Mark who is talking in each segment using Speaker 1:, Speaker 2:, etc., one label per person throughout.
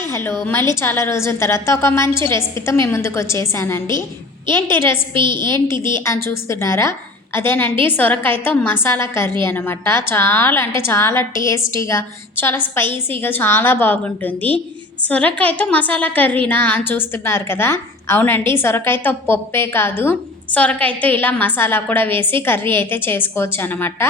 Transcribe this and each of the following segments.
Speaker 1: Hi hello. మళ్ళీ చాలా రోజుల తర్వాత ఒక మంచి రెసిపీతో మీ ముందుకు వచ్చేసానండి. ఏంటి రెసిపీ? ఏంటిది? అని చూస్తున్నారా? అదేనండి సొరకాయతో మసాలా కర్రీ అనమాట చాలా అంటే చాలా టేస్టీగా చాలా స్పైసీగా చాలా బాగుంటుంది. సొరకాయతో మసాలా కర్రీనా అని చూస్తున్నారు కదా? అవునండి సొరకాయతో పప్పే కాదు. సొరకాయతో ఇలా మసాలా కూడా వేసి కర్రీ అయితే చేసుకోవచ్చు అనమాట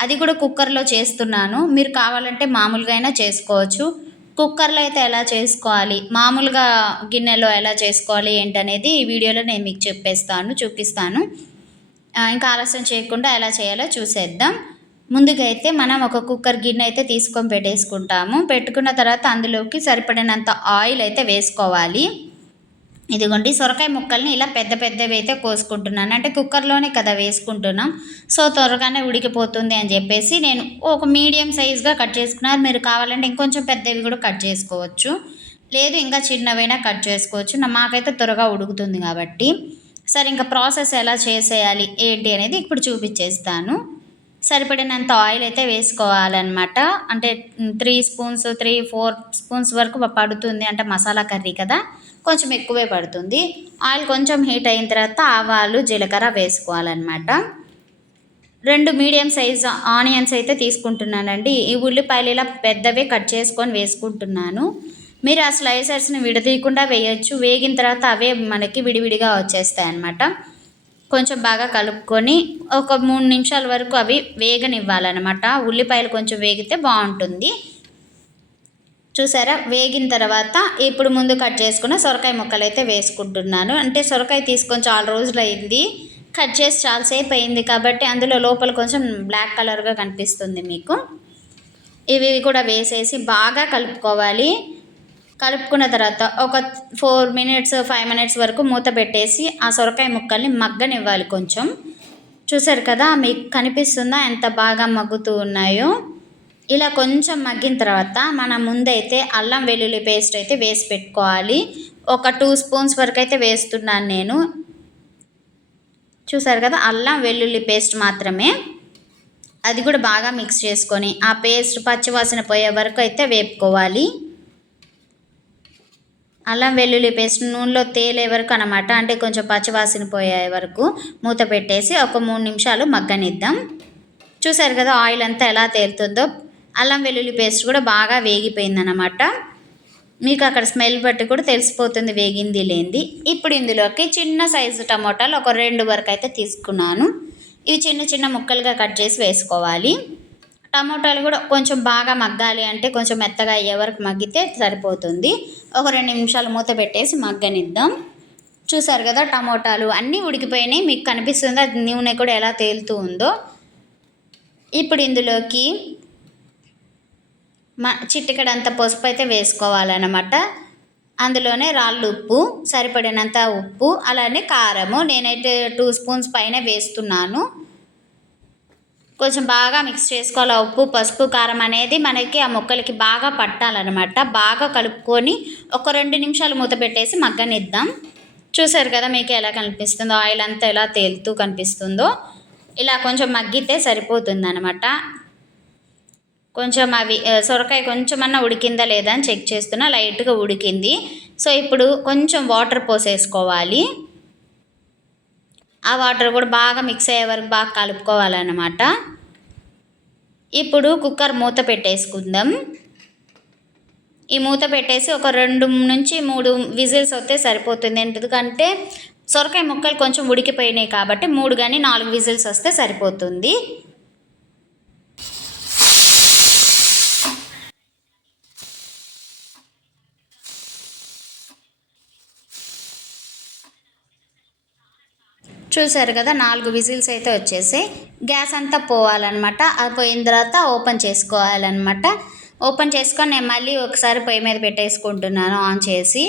Speaker 1: అది కూడా కుక్కర్లో చేస్తున్నాను. మీరు కావాలంటే మామూలుగా అయినా చేసుకోవచ్చు. కుక్కర్లో అయితే ఎలా చేసుకోవాలి? మామూలుగా గిన్నెలో ఎలా చేసుకోవాలి ఏంటనేది ఈ వీడియోలో నేను మీకు చెప్పేస్తాను చూపిస్తాను. ఇంకా ఆలస్యం చేయకుండా ఎలా చేయాలో చూసేద్దాం. ముందుగా అయితే మనం ఒక కుక్కర్ గిన్నె అయితే తీసుకొని పెట్టేసుకుంటాము. పెట్టుకున్న తర్వాత అందులోకి సరిపడినంత ఆయిల్ అయితే వేసుకోవాలి. ఇదిగోండి సొరకాయ ముక్కల్ని ఇలా పెద్ద పెద్దవి అయితే కోసుకుంటున్నాను. అంటే కుక్కర్లోనే కదా వేసుకుంటున్నాం. సో త్వరగానే ఉడికిపోతుంది అని చెప్పేసి నేను ఒక మీడియం సైజ్గా కట్ చేసుకున్నారు. మీరు కావాలంటే ఇంకొంచెం పెద్దవి కూడా కట్ చేసుకోవచ్చు. లేదు ఇంకా చిన్నవైనా కట్ చేసుకోవచ్చు. మాకైతే త్వరగా ఉడుకుతుంది కాబట్టి. సరే ఇంకా ప్రాసెస్ ఎలా చేసేయాలి ఏంటి అనేది ఇప్పుడు చూపించేస్తాను. సరిపడినంత ఆయిల్ అయితే వేసుకోవాలన్నమాట. అంటే three spoons three four spoons వరకు పడుతుంది. అంటే మసాలా కర్రీ కదా. కొంచెం ఎక్కువే పడుతుంది. ఆయిల్ కొంచెం హీట్ అయిన తర్వాత ఆవాలు జీలకర్ర వేసుకోవాలన్నమాట. రెండు మీడియం సైజ్ ఆనియన్స్ అయితే తీసుకుంటున్నానండి. ఈ ఉల్లిపాయలు ఇలా పెద్దవే కట్ చేసుకొని వేసుకుంటున్నాను. మీరు ఆ స్లైసర్స్ని విడదీయకుండా వేయచ్చు. వేగిన తర్వాత అవే మనకి విడివిడిగా వచ్చేస్తాయి అన్నమాట కొంచెం బాగా కలుపుకొని ఒక మూడు నిమిషాల వరకు అవి వేగనివ్వాలన్నమాట. ఉల్లిపాయలు కొంచెం వేగితే బాగుంటుంది. చూసారా? వేగిన తర్వాత ఇప్పుడు ముందు కట్ చేసుకున్న సొరకాయ ముక్కలు అయితే వేసుకుంటున్నాను. అంటే సొరకాయ తీసుకొని చాలా రోజులు అయింది కట్ చేసి చాలాసేపు అయింది కాబట్టి అందులో లోపల కొంచెం బ్లాక్ కలర్గా కనిపిస్తుంది మీకు. ఇవి కూడా వేసేసి బాగా కలుపుకోవాలి. కలుపుకున్న తర్వాత ఒక ఫోర్ మినిట్స్ ఫైవ్ మినిట్స్ వరకు మూత పెట్టేసి ఆ సొరకాయ ముక్కల్ని మగ్గనివ్వాలి కొంచెం. చూసారు కదా? మీకు కనిపిస్తుందా? ఎంత బాగా మగ్గుతూ ఉన్నాయో? ఇలా కొంచెం మగ్గిన తర్వాత మనం ముందైతే అల్లం వెల్లుల్లి పేస్ట్ అయితే వేసి పెట్టుకోవాలి. ఒక టూ స్పూన్స్ వరకు అయితే వేస్తున్నాను నేను. చూసారు కదా? అల్లం వెల్లుల్లి పేస్ట్ మాత్రమే. అది కూడా బాగా మిక్స్ చేసుకొని ఆ పేస్ట్ పచ్చివాసన పోయే వరకు అయితే వేపుకోవాలి. అల్లం వెల్లుల్లి పేస్ట్ నూనెలో తేలే వరకు అనమాట అంటే కొంచెం పచ్చివాసన పోయే వరకు మూత పెట్టేసి ఒక మూడు నిమిషాలు మగ్గనిద్దాం. చూసారు కదా ఆయిల్ అంతా ఎలా తేలుతుందో? అల్లం వెల్లుల్లి పేస్ట్ కూడా బాగా వేగిపోయిందనమాట మీకు అక్కడ స్మెల్ బట్టి కూడా తెలిసిపోతుంది వేగింది లేనిది ఇప్పుడు ఇందులోకి చిన్న సైజు టమోటాలు ఒక రెండు వరకు అయితే తీసుకున్నాను. ఇవి చిన్న చిన్న ముక్కలుగా కట్ చేసి వేసుకోవాలి. టమోటాలు కూడా కొంచెం బాగా మగ్గాలి అంటే కొంచెం మెత్తగా అయ్యే వరకు మగ్గితే సరిపోతుంది. ఒక రెండు నిమిషాలు మూత పెట్టేసి మగ్గనిద్దాం. చూసారు కదా టమోటాలు అన్నీ ఉడికిపోయినాయి. మీకు కనిపిస్తుంది అది నూనె కూడా ఎలా తేలుతూ ఉందో. ఇప్పుడు ఇందులోకి మ చిటికెడంత పసుపు అయితే వేసుకోవాలన్నమాట. అందులోనే రాళ్ళు ఉప్పు సరిపడినంత ఉప్పు అలానే కారము. నేనైతే టూ స్పూన్స్ పైన వేస్తున్నాను. కొంచెం బాగా మిక్స్ చేసుకోవాలి. ఉప్పు పసుపు కారం అనేది మనకి ఆ మొక్కలకి బాగా పట్టాలన్నమాట. బాగా కలుపుకొని ఒక రెండు నిమిషాలు మూత పెట్టేసి మగ్గనిద్దాం. చూసారు కదా మీకు ఎలా కనిపిస్తుందో? ఆయిల్ అంతా ఎలా తేలుతూ కనిపిస్తుందో? ఇలా కొంచెం మగ్గితే సరిపోతుంది అనమాట కొంచెం అవి సొరకాయ సొరకాయ కొంచెమన్నా ఉడికిందా లేదా అని చెక్ చేస్తున్నా లైట్గా ఉడికింది. సో ఇప్పుడు కొంచెం వాటర్ పోసేసుకోవాలి. ఆ వాటర్ కూడా బాగా మిక్స్ అయ్యే వరకు బాగా కలుపుకోవాలన్నమాట. ఇప్పుడు కుక్కర్ మూత పెట్టేసుకుందాం. ఈ మూత పెట్టేసి ఒక రెండు నుంచి మూడు విజిల్స్ వస్తే సరిపోతుంది. ఎందుకంటే సొరకాయ ముక్కలు కొంచెం ఉడికిపోయినాయి కాబట్టి మూడు కానీ నాలుగు విజిల్స్ వస్తే సరిపోతుంది. చూసారు కదా నాలుగు విజిల్స్ అయితే వచ్చేసి గ్యాస్ అంతా పోవాలన్నమాట. అది పోయిన తర్వాత ఓపెన్ చేసుకోవాలన్నమాట. ఓపెన్ చేసుకొని నేను మళ్ళీ ఒకసారి పొయ్యి మీద పెట్టేసుకుంటున్నాను ఆన్ చేసి.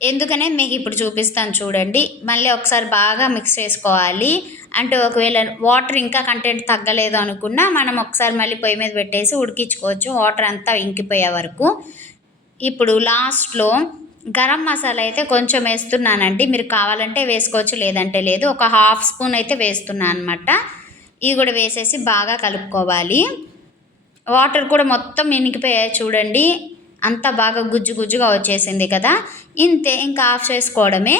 Speaker 1: ఎందుకనే మీకు ఇప్పుడు చూపిస్తాను చూడండి. మళ్ళీ ఒకసారి బాగా మిక్స్ చేసుకోవాలి. అంటే ఒకవేళ వాటర్ ఇంకా కంటెంట్ తగ్గలేదు అనుకున్నా మనం ఒకసారి మళ్ళీ పొయ్యి మీద పెట్టేసి ఉడికించుకోవచ్చు. వాటర్ అంతా ఇంకిపోయే వరకు. ఇప్పుడు లాస్ట్లో గరం మసాలా అయితే కొంచెం వేస్తున్నానండి. మీరు కావాలంటే వేసుకోవచ్చు లేదంటే లేదు. ఒక హాఫ్ స్పూన్ అయితే వేస్తున్నాను అనమాట ఇది కూడా వేసేసి బాగా కలుపుకోవాలి. వాటర్ కూడా మొత్తం ఇనికిపోయాయి చూడండి. అంత బాగా గుజ్జు గుజ్జుగా వచ్చేసింది కదా. ఇంతే ఇంకా ఆఫ్ చేసుకోవడమే.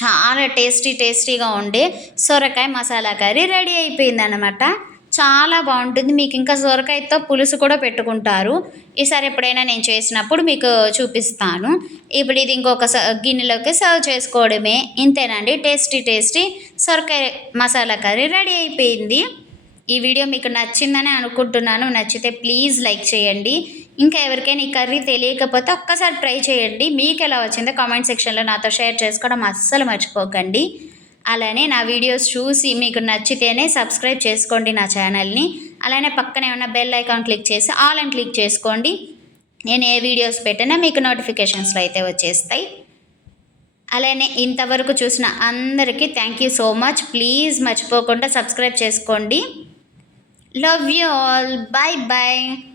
Speaker 1: చాలా టేస్టీ టేస్టీగా ఉండే సొరకాయ మసాలా కర్రీ రెడీ అయిపోయిందన్నమాట. చాలా బాగుంటుంది. మీకు ఇంకా సొరకాయతో పులుసు కూడా పెట్టుకుంటారు. ఈసారి ఎప్పుడైనా నేను చేసినప్పుడు మీకు చూపిస్తాను. ఇప్పుడు ఇది ఇంకొక స- గిన్నెలోకి సర్వ్ చేసుకోవడమే. ఇంతేనండి. టేస్టీ టేస్టీ సొరకాయ మసాలా కర్రీ రెడీ అయిపోయింది. ఈ వీడియో మీకు నచ్చిందని అనుకుంటున్నాను. నచ్చితే ప్లీజ్ లైక్ చేయండి. ఇంకా ఎవరికైనా ఈ కర్రీ తెలియకపోతే ఒక్కసారి ట్రై చేయండి. మీకు ఎలా వచ్చిందో కామెంట్ సెక్షన్లో నాతో షేర్ చేసుకోవడం అస్సలు మర్చిపోకండి. అలానే నా వీడియోస్ చూసి మీకు నచ్చితేనే సబ్స్క్రైబ్ చేసుకోండి నా ఛానల్ని. అలానే పక్కనే ఉన్న బెల్ ఐకాన్ క్లిక్ చేసి ఆల్ అని క్లిక్ చేసుకోండి. నేను ఏ వీడియోస్ పెట్టినా మీకు నోటిఫికేషన్స్లో అయితే వచ్చేస్తాయి. అలానే ఇంతవరకు చూసిన అందరికీ thank you so much. Please మర్చిపోకుండా సబ్స్క్రైబ్ చేసుకోండి. Love you all. Bye bye